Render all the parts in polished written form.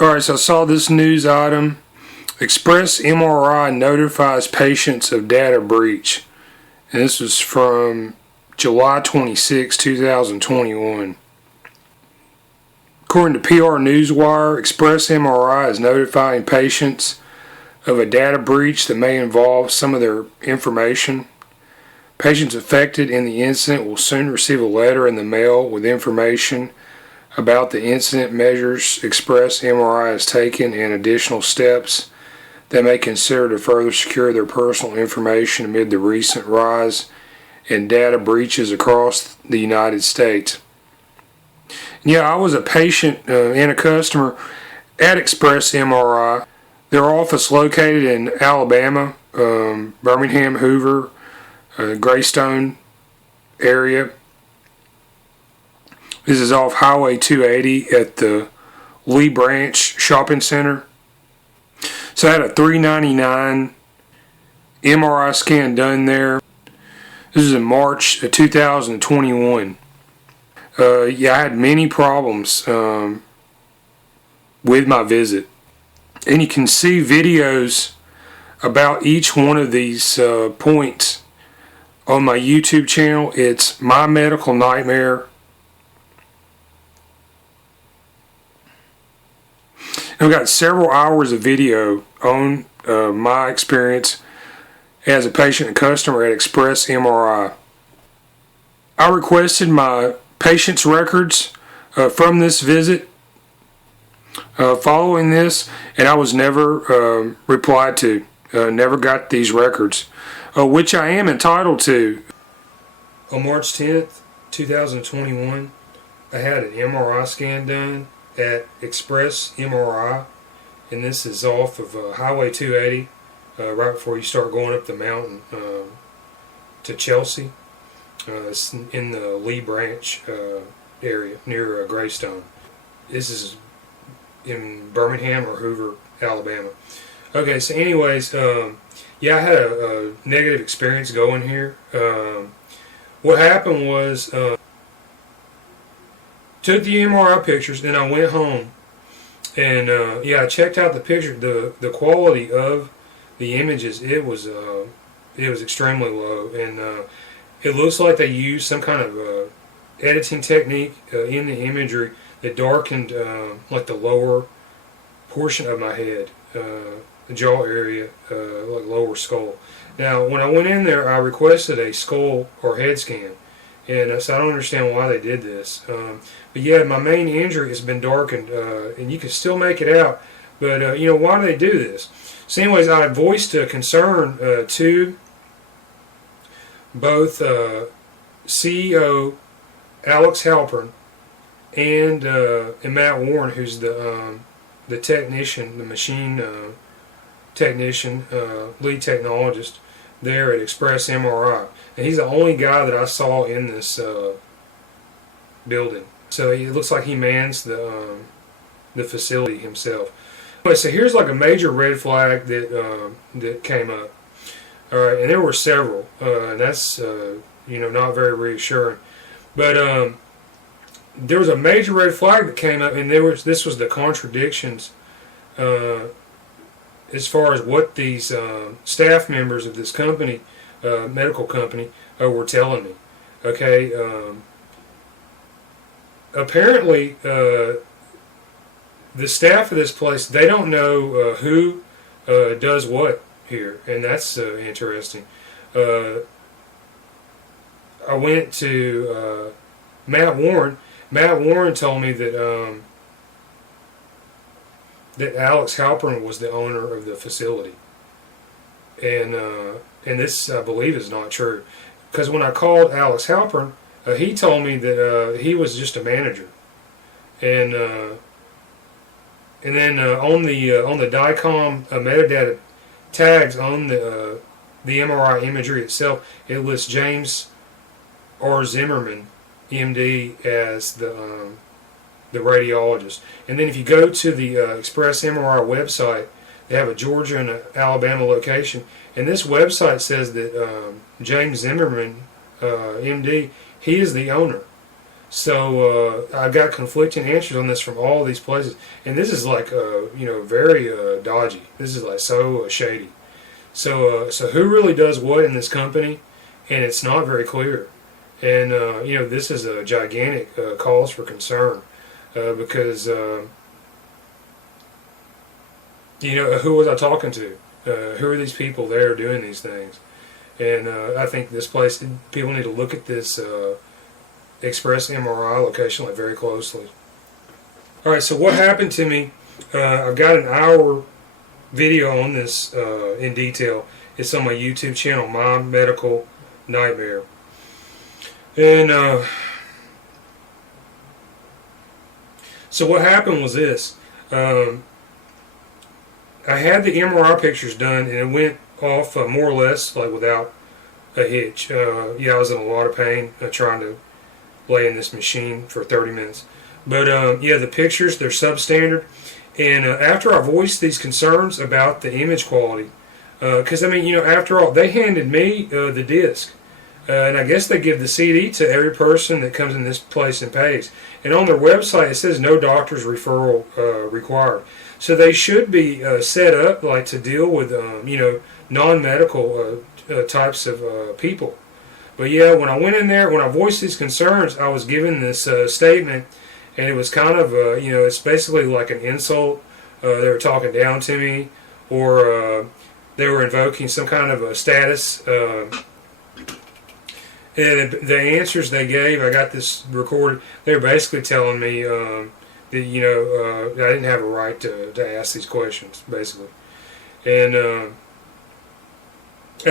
Alright, so I saw this news item. Express MRI notifies patients of data breach. And this was from July 26, 2021. According to PR Newswire, Express MRI is notifying patients of a data breach that may involve some of their information. Patients affected in the incident will soon receive a letter in the mail with information about the incident, measures Express MRI has taken, and additional steps they may consider to further secure their personal information amid the recent rise in data breaches across the United States. Yeah, I was a patient and a customer at Express MRI. Their office located in Alabama, Birmingham, Hoover, Greystone area. This is off Highway 280 at the Lee Branch Shopping Center. So I had a $399 MRI scan done there. This is in March of 2021. Yeah, I had many problems with my visit. And you can see videos about each one of these points on my YouTube channel. It's My Medical Nightmare. I've got several hours of video on my experience as a patient and customer at Express MRI. I requested my patient's records from this visit following this, and I was never replied to. Never got these records, which I am entitled to. On March 10th, 2021, I had an MRI scan done at Express MRI, and this is off of Highway 280, right before you start going up the mountain to Chelsea. It's in the Lee Branch area near Greystone. This is in Birmingham or Hoover, Alabama. Okay, so anyways, yeah, I had a negative experience going here. What happened was, took the MRI pictures, then I went home, and yeah, I checked out the picture. The quality of the images, it was extremely low, and it looks like they used some kind of editing technique in the imagery that darkened like the lower portion of my head, the jaw area, like lower skull. Now, when I went in there, I requested a skull or head scan, and so I don't understand why they did this. But yeah, my main injury has been darkened, and you can still make it out. But you know, why do they do this? So, anyways, I voiced a concern to both CEO Alex Halpern and Matt Warren, who's the technician, the machine technician, lead technologist there at Express MRI. And he's the only guy that I saw in this building. So it looks like he mans the facility himself. Anyway, so here's like a major red flag that came up. All right, and there were several. And that's you know, not very reassuring. But there was a major red flag that came up, and this was the contradictions as far as what these staff members of this company, medical company, were telling me. Okay, apparently the staff of this place, they don't know who does what here, and that's interesting. I went to Matt Warren. Matt Warren told me that that Alex Halpern was the owner of the facility, and this, I believe, is not true, because when I called Alex Halpern, he told me that he was just a manager, and then on the DICOM metadata tags on the MRI imagery itself, it lists James R. Zimmerman MD as the radiologist. And then if you go to the Express MRI website, they have a Georgia and a Alabama location, and this website says that James Zimmerman MD, he is the owner. So I got conflicting answers on this from all these places, and this is like very dodgy. This is like so shady. So who really does what in this company, and it's not very clear. And this is a gigantic cause for concern because who was I talking to? Who are these people there doing these things? And I think this place, people need to look at this Express MRI location very closely. All right, so what happened to me? I've got an hour video on this in detail. It's on my YouTube channel, My Medical Nightmare. And so what happened was this. I had the MRI pictures done, and it went off more or less like without a hitch. I was in a lot of pain trying to lay in this machine for 30 minutes. But the pictures, they're substandard. And after I voiced these concerns about the image quality, because after all, they handed me the disc. And I guess they give the CD to every person that comes in this place and pays. And on their website it says no doctor's referral required. So they should be set up to deal with non-medical types of people. But when I went in there, when I voiced these concerns, I was given this statement, and it was kind of it's basically like an insult. They were talking down to me, or they were invoking some kind of a status. And the answers they gave, I got this recorded. They were basically telling me that I didn't have a right to ask these questions, basically. And I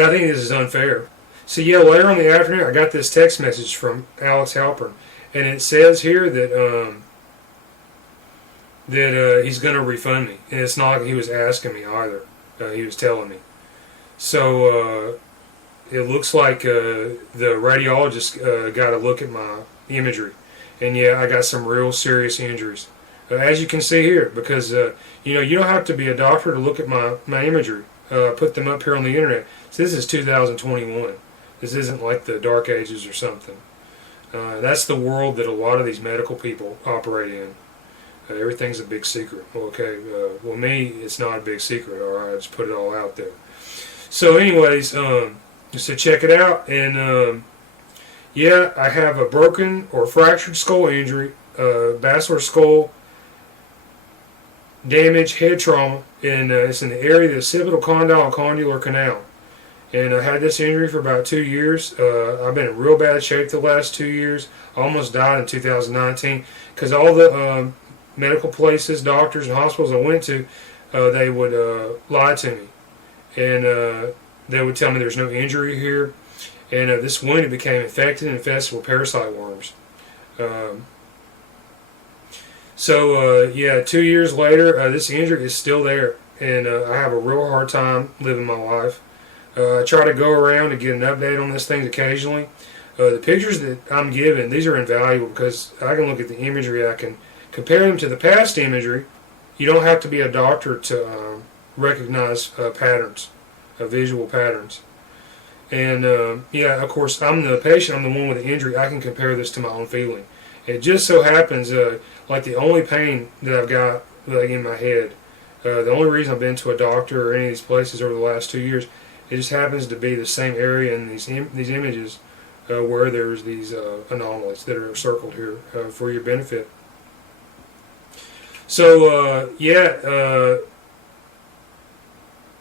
think this is unfair. So later on in the afternoon, I got this text message from Alex Halpern, and it says here that he's going to refund me, and it's not like he was asking me either. He was telling me. So it looks like the radiologist got a look at my imagery, and I got some real serious injuries, as you can see here. Because you don't have to be a doctor to look at my imagery. Put them up here on the internet. So this is 2021. This isn't like the Dark Ages or something. That's the world that a lot of these medical people operate in. Everything's a big secret. Okay, me, it's not a big secret. All right, I just put it all out there. So, anyways, so check it out. And I have a broken or fractured skull injury, basilar skull damage, head trauma, and it's in the area of the occipital, condyle, and condylar canal. And I had this injury for about 2 years. I've been in real bad shape the last 2 years. I almost died in 2019 because all the medical places, doctors, and hospitals I went to, they would lie to me. And they would tell me there's no injury here. And this wound became infected and infested with parasite worms. 2 years later, this injury is still there. And I have a real hard time living my life. I try to go around and get an update on these things occasionally. The pictures that I'm given, these are invaluable because I can look at the imagery, I can compare them to the past imagery. You don't have to be a doctor to recognize patterns, visual patterns. And of course, I'm the patient, I'm the one with the injury. I can compare this to my own feeling. It just so happens, like the only pain that I've got in my head, the only reason I've been to a doctor or any of these places over the last 2 years, it just happens to be the same area in these images where there's these anomalies that are circled here for your benefit. So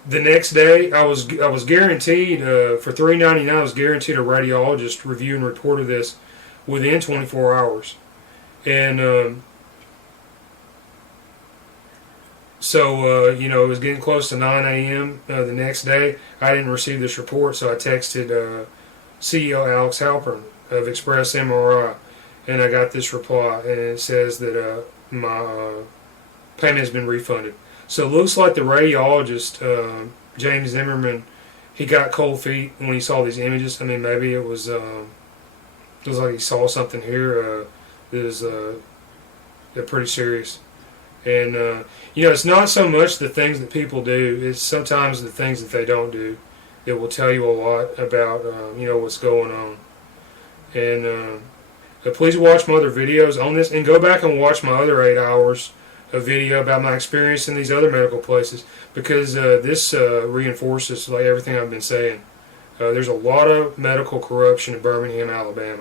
the next day I was guaranteed for $3.99. I was guaranteed a radiologist review and report of this within 24 hours, and it was getting close to 9 a.m. The next day. I didn't receive this report, so I texted CEO Alex Halpern of Express MRI, and I got this reply, and it says that my payment has been refunded. So it looks like the radiologist, James Zimmerman, he got cold feet when he saw these images. I mean, maybe it was like he saw something here that is pretty serious. And it's not so much the things that people do; it's sometimes the things that they don't do that will tell you a lot about what's going on. And Please watch my other videos on this, and go back and watch my other 8 hours of video about my experience in these other medical places, because this reinforces like everything I've been saying. There's a lot of medical corruption in Birmingham, Alabama.